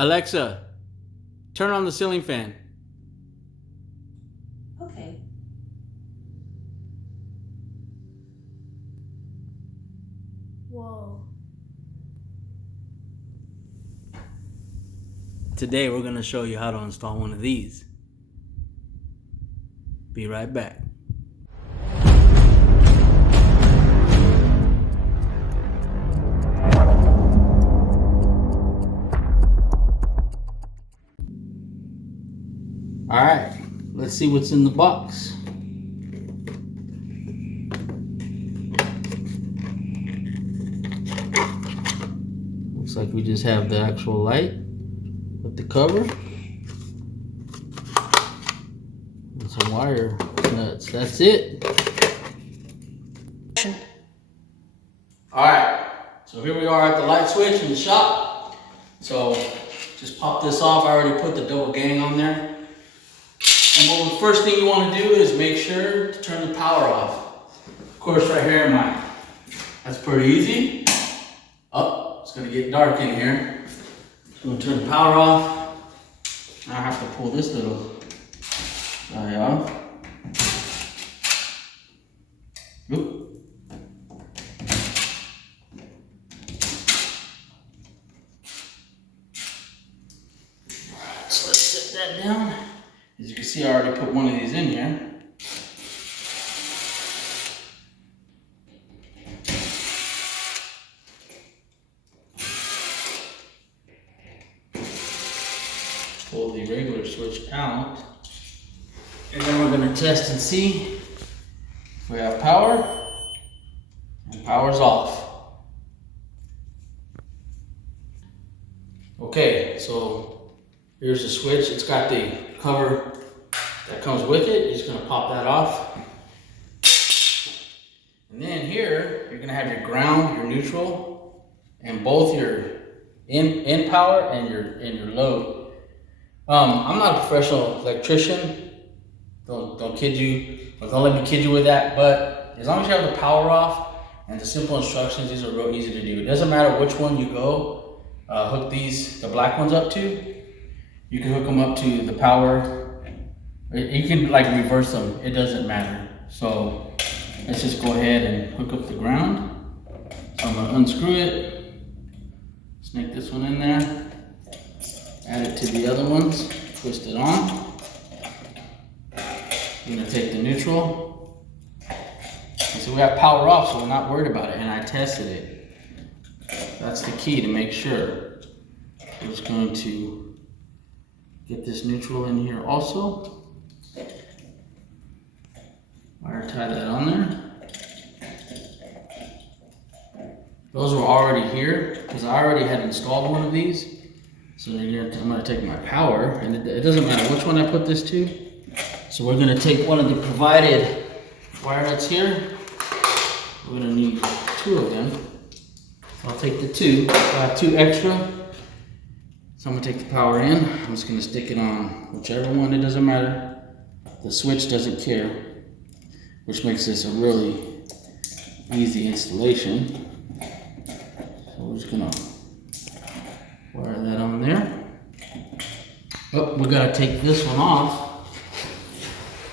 Alexa, turn on the ceiling fan. Okay. Whoa. Today we're going to show you how to install one of these. Be right back. Alright, let's see what's in the box. Looks like we just have the actual light with the cover and some wire nuts. That's it. Alright, so here we are at the light switch in the shop. So just pop this off. I already put the double gang on there. And the first thing you want to do is make sure to turn the power off. Of course, right here in mine. That's pretty easy. Oh, it's going to get dark in here. I'm going to turn the power off. Now I have to pull this little guy off. Oop. So let's set that down. As you can see, I already put one of these in here. Pull the regular switch out. And then we're going to test and see if we have power. And power's off. Okay, so here's the switch. It's got the cover that comes with it. You're just going to pop that off. And then here, you're going to have your ground, your neutral, and both your in power and your load. I'm not a professional electrician. Don't kid you. Don't let me kid you with that. But as long as you have the power off and the simple instructions, these are real easy to do. It doesn't matter which one you go hook the black ones up to. You can hook them up to the power. You can like reverse them. It doesn't matter. So let's just go ahead and hook up the ground. So I'm gonna unscrew it. Snake this one in there. Add it to the other ones. Twist it on. I'm gonna take the neutral. And so we have power off, so we're not worried about it. And I tested it. That's the key to make sure. I'm just going to get this neutral in here also. Wire tie that on there. Those were already here because I already had installed one of these. So I'm going to take my power, and it doesn't matter which one I put this to. So we're going to take one of the provided wire nuts here. We're going to need 2 of them. I'll take the 2. I have 2 extra. So I'm going to take the power in. I'm just going to stick it on whichever one. It doesn't matter. The switch doesn't care, which makes this a really easy installation. So we're just going to wire that on there. Oh, we got to take this one off.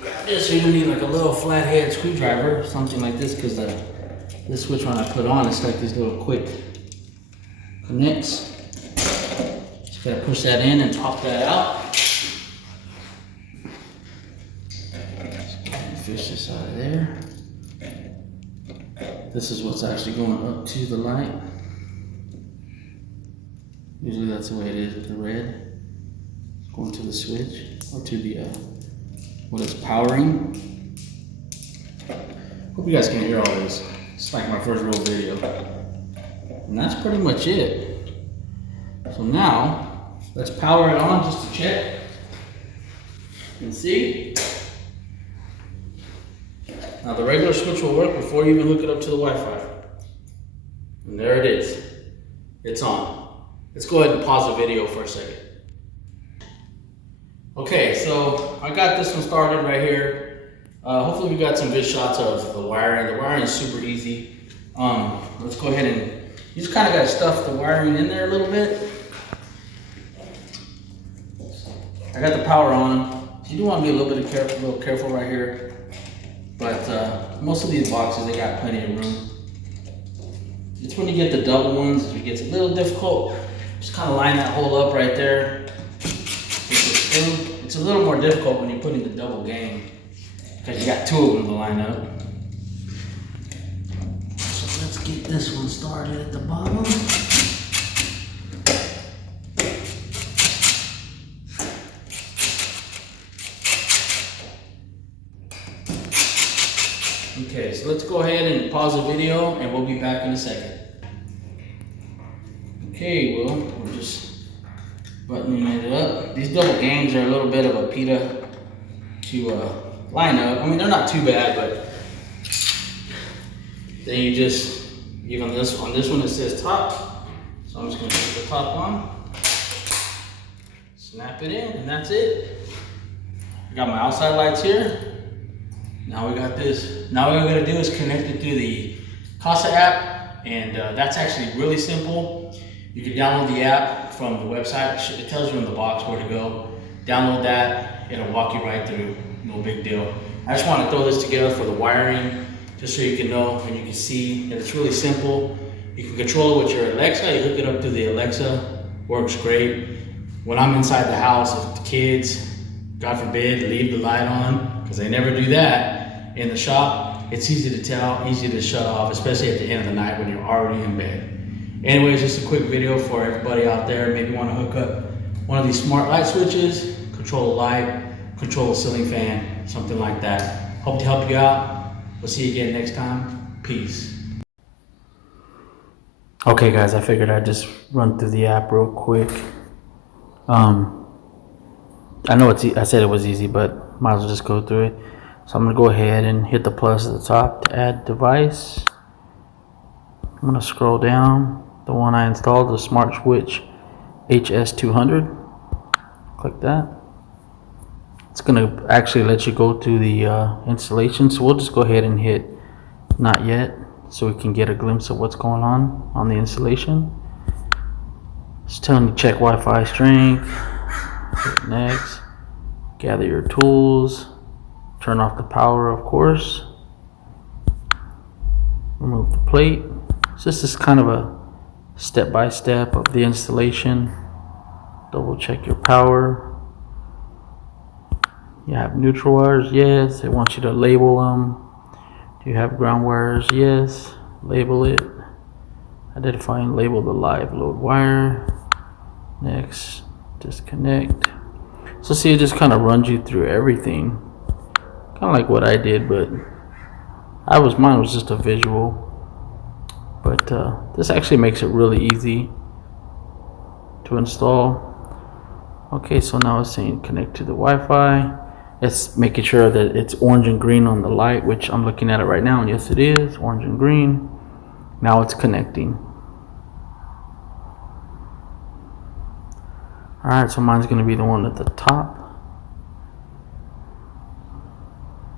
Grab this. You're going to need like a little flathead screwdriver, something like this, because this switch one I put on, it's like this little quick connects. Just got to push that in and pop that out. Fish this out of there. This is what's actually going up to the light. Usually that's the way it is with the red. It's going to the switch or to the what it's powering. Hope you guys can hear all this. It's like my first real video. And that's pretty much it. So now let's power it on just to check and see. Now the regular switch will work before you even hook it up to the Wi-Fi. And there it is. It's on. Let's go ahead and pause the video for a second. Okay, so I got this one started right here. Hopefully we got some good shots of the wiring. The wiring is super easy. Let's go ahead and, you just kind of got to stuff the wiring in there a little bit. I got the power on. So you do want to be a little careful right here. But most of these boxes, they got plenty of room. It's when you get the double ones, it gets a little difficult. Just kind of line that hole up right there. It's a little more difficult when you're putting the double gang because you got two of them to line up. So let's get this one started at the bottom. Okay, so let's go ahead and pause the video and we'll be back in a second. Okay, well, we're just buttoning it up. These double gangs are a little bit of a pita to line up. I mean, they're not too bad, but then you just, even this one it says top. So I'm just gonna put the top on, snap it in, and that's it. I got my outside lights here. Now we got this. Now what we're gonna do is connect it to the Kasa app, and that's actually really simple. You can download the app from the website. It tells you in the box where to go. Download that, it'll walk you right through. No big deal. I just want to throw this together for the wiring, just so you can know and you can see that it's really simple. You can control it with your Alexa. You hook it up to the Alexa, works great. When I'm inside the house, if the kids, God forbid, leave the light on, because they never do that, in the shop, it's easy to tell, easy to shut off, especially at the end of the night when you're already in bed. Anyways, just a quick video for everybody out there. Maybe you want to hook up one of these smart light switches, control the light, control the ceiling fan, something like that. Hope to help you out. We'll see you again next time. Peace. Okay guys, I figured I'd just run through the app real quick. I know I said it was easy, but might as well just go through it. So I'm gonna go ahead and hit the plus at the top to add device. I'm gonna scroll down. The one I installed, the Smart Switch HS200. Click that. It's gonna actually let you go to the installation. So we'll just go ahead and hit not yet, so we can get a glimpse of what's going on the installation. It's telling you check Wi-Fi strength. Hit next. Gather your tools. Turn off the power, of course. Remove the plate. So this is kind of a step-by-step of the installation. Double check your power. You have neutral wires, yes. It wants you to label them. Do you have ground wires? Yes. Label it. Identify and label the live load wire. Next, disconnect. So see, it just kind of runs you through everything. Kind of like what I did, but mine was just a visual. But this actually makes it really easy to install. Okay, so now it's saying connect to the Wi-Fi. It's making sure that it's orange and green on the light, which I'm looking at it right now, and yes it is, orange and green. Now it's connecting. Alright, so mine's going to be the one at the top.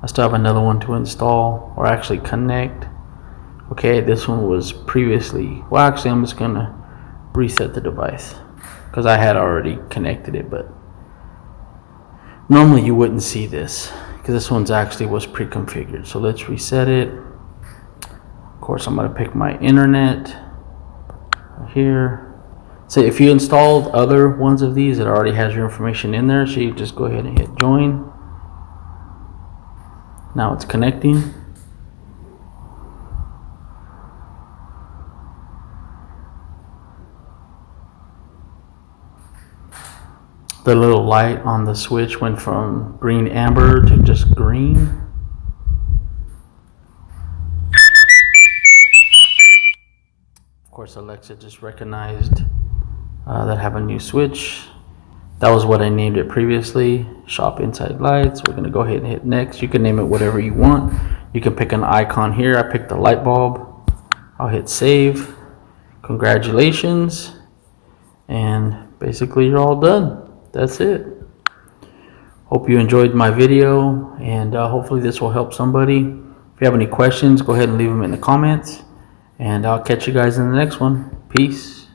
I still have another one to install, or actually connect. Okay, this one was previously, well actually I'm just going to reset the device, because I had already connected it, but normally you wouldn't see this, because this one's actually was pre-configured. So let's reset it. Of course I'm going to pick my internet here. So if you installed other ones of these, it already has your information in there, so you just go ahead and hit join. Now it's connecting. The little light on the switch went from green amber to just green. Of course, Alexa just recognized that I have a new switch. That was what I named it previously. Shop inside lights. We're gonna go ahead and hit next. You can name it whatever you want. You can pick an icon here. I picked the light bulb. I'll hit save. Congratulations. And basically you're all done. That's it. Hope you enjoyed my video, and hopefully this will help somebody. If you have any questions, go ahead and leave them in the comments, and I'll catch you guys in the next one. Peace.